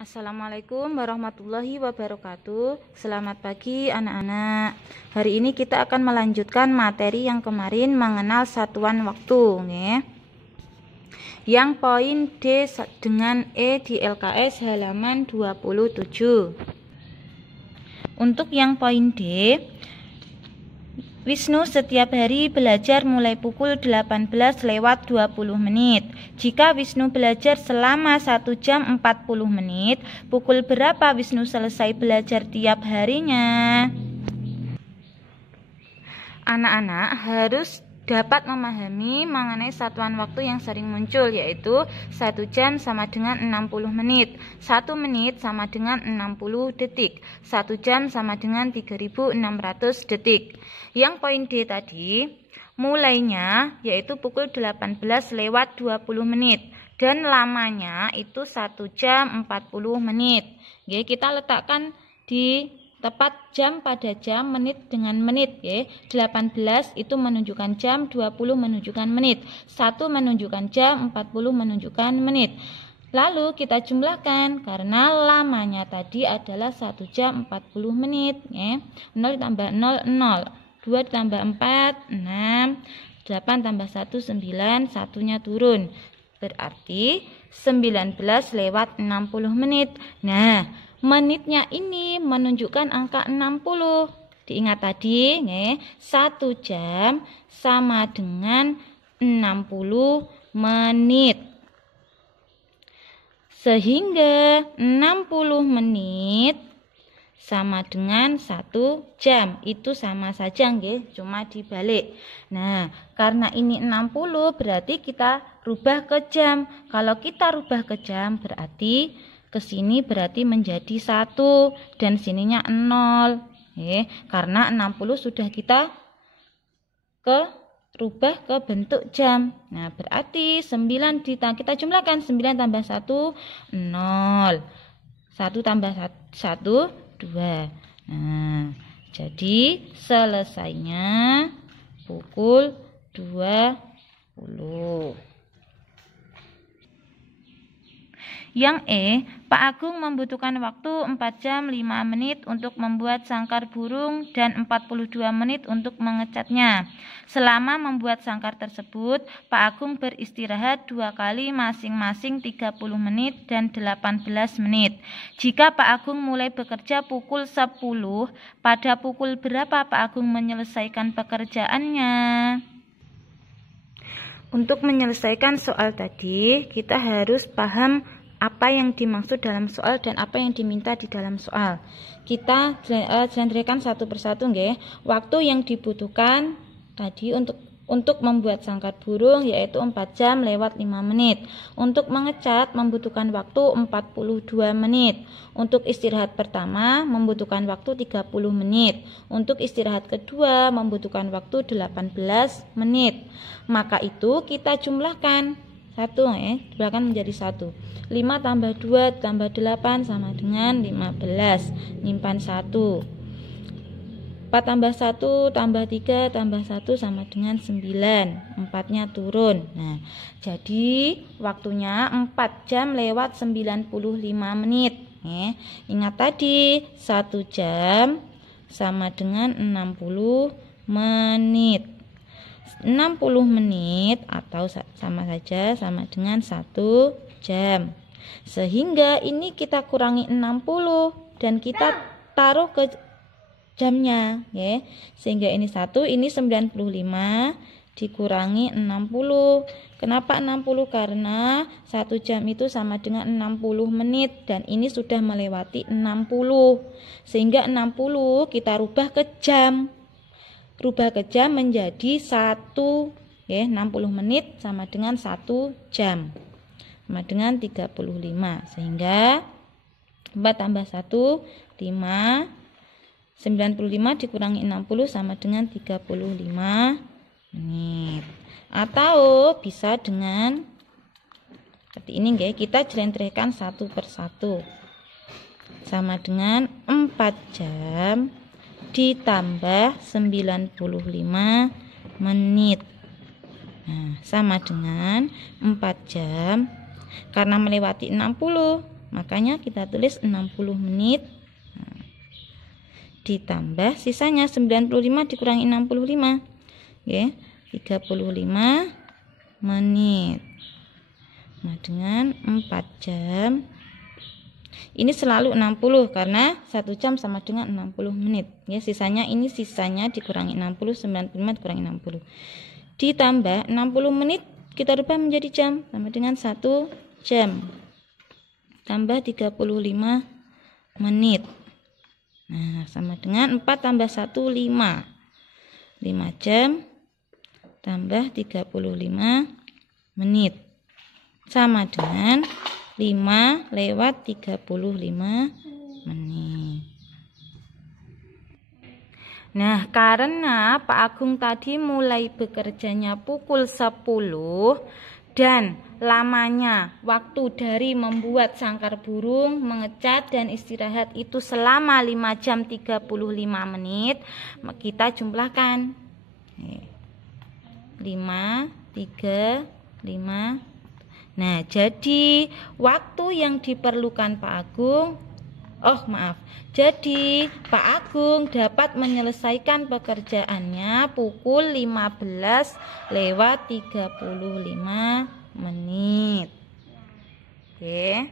Assalamualaikum warahmatullahi wabarakatuh. Selamat pagi anak-anak. Hari ini kita akan melanjutkan materi yang kemarin mengenal satuan waktu nge. Yang poin D dengan E di LKS halaman 27. Untuk yang poin D, Wisnu setiap hari belajar mulai pukul 18 lewat 20 menit. Jika Wisnu belajar selama 1 jam 40 menit, pukul berapa Wisnu selesai belajar tiap harinya? Anak-anak harus dapat memahami mengenai satuan waktu yang sering muncul, yaitu 1 jam sama dengan 60 menit, 1 menit sama dengan 60 detik, 1 jam sama dengan 3600 detik. Yang poin D tadi, mulainya yaitu pukul 18 lewat 20 menit dan lamanya itu 1 jam 40 menit. Oke, kita letakkan di tepat jam pada jam, menit dengan menit ya. 18 itu menunjukkan jam, 20 menunjukkan menit, 1 menunjukkan jam, 40 menunjukkan menit. Lalu kita jumlahkan karena lamanya tadi adalah 1 jam 40 menit ya. 0 ditambah 0 0, 2 ditambah 4 6, 8 tambah 1 9, satunya turun. Berarti 19 lewat 60 menit. Nah, menitnya ini menunjukkan angka 60. Diingat tadi, 1 jam sama dengan 60 menit. Sehingga 60 menit sama dengan 1 jam. Itu sama saja, cuma dibalik. Nah, karena ini 60 berarti kita rubah ke jam. Kalau kita rubah ke jam berarti ke sini berarti menjadi 1 dan sininya 0. Karena 60 sudah kita rubah ke bentuk jam. Nah, berarti 9 kita jumlahkan 9 tambah 1 0. 1 tambah 1 2. Nah, jadi selesainya pukul 20. Yang E, Pak Agung membutuhkan waktu 4 jam 5 menit untuk membuat sangkar burung dan 42 menit untuk mengecatnya. Selama membuat sangkar tersebut, Pak Agung beristirahat 2 kali masing-masing 30 menit dan 18 menit. Jika Pak Agung mulai bekerja pukul 10, pada pukul berapa Pak Agung menyelesaikan pekerjaannya? Untuk menyelesaikan soal tadi, kita harus paham apa yang dimaksud dalam soal dan apa yang diminta di dalam soal. Kita selendrikan satu persatu, Waktu yang dibutuhkan tadi untuk membuat sangkar burung yaitu 4 jam lewat 5 menit. Untuk mengecat membutuhkan waktu 42 menit. Untuk istirahat pertama membutuhkan waktu 30 menit. Untuk istirahat kedua membutuhkan waktu 18 menit. Maka itu kita jumlahkan 1, jumlahkan menjadi 1. 5 tambah 2 tambah 8 sama dengan 15. Nyimpan 1. 4 tambah 1 tambah 3 tambah 1 sama dengan 9. 4-nya turun. Nah, jadi waktunya 4 jam lewat 95 menit. Ingat tadi 1 jam sama dengan 60 menit. 60 menit atau sama saja sama dengan 1 jam. Sehingga ini kita kurangi 60 dan kita taruh ke jamnya, Sehingga ini 1, ini 95 dikurangi 60. Kenapa 60? Karena 1 jam itu sama dengan 60 menit dan ini sudah melewati 60. Sehingga 60 kita rubah ke jam. Rubah ke jam menjadi 1, 60 menit sama dengan 1 jam. Sama dengan 35. Sehingga 4 tambah 1, 5. 95 dikurangi 60 sama dengan 35 menit. Atau bisa dengan seperti ini, kita jelentrekan satu persatu. Sama dengan 4 jam ditambah 95 menit. Nah, sama dengan 4 jam karena melewati 60 Makanya kita tulis 60 menit. Ditambah sisanya 95 dikurangi 65. Oke, 35 menit. Nah, dengan 4 jam. Ini selalu 60 karena 1 jam sama dengan 60 menit. Ya, sisanya dikurangi 60, 95 dikurangi 60. Ditambah 60 menit kita rubah menjadi jam sama dengan 1 jam. Tambah 35 menit. Nah, sama dengan 4 tambah 1 5. 5 jam tambah 35 menit. Sama dengan 5 lewat 35 menit. Nah, karena Pak Agung tadi mulai bekerjanya pukul 10 dan lamanya waktu dari membuat sangkar burung, mengecat dan istirahat itu selama 5 jam 35 menit, kita jumlahkan 5, 3, 5. Nah, jadi waktu yang diperlukan Pak Agung, jadi Pak Agung dapat menyelesaikan pekerjaannya pukul 15 lewat 35 menit. Oke.